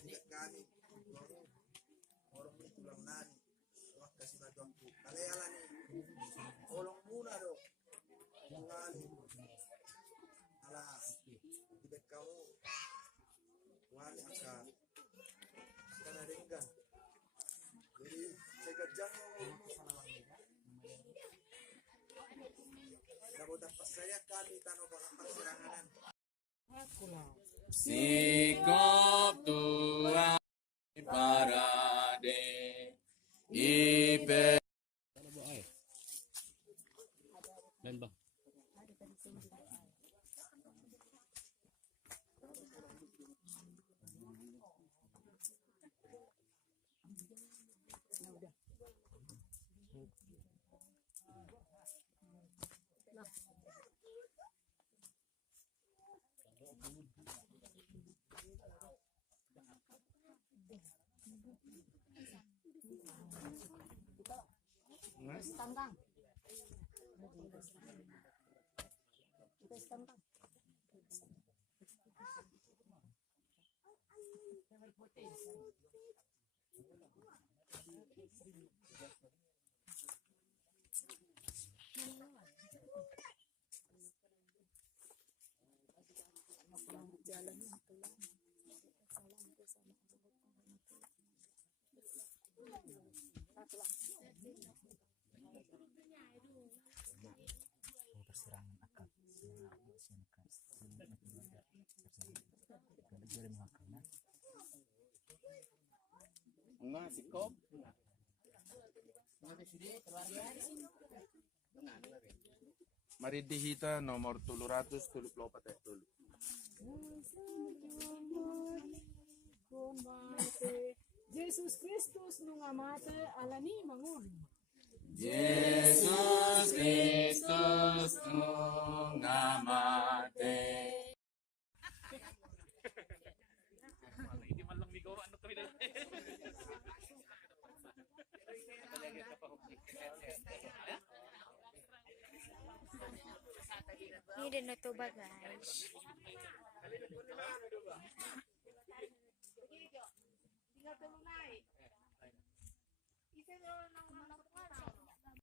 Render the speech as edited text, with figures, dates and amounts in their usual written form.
tidak kami orang itu tulang nani wah kasih batu aku kalian nih tolong muna dong kali alah tidak kamu wali akan ada enggan jadi saya jangan dapat pas saya kali tanah bakal serangan Sikap Tuhan parade ipe dan bang Tanggang. Tanggang. Jalan yang pelan. Persirangan akad sikap mari dihita nomor 334 dulu. Yesus Kristus nungamate alani mangun. Yesus Kristus nungamate. Ini malang bigo ano kami dala. Ini din na to ba guys? Tinggal tulunay. Isa daw nang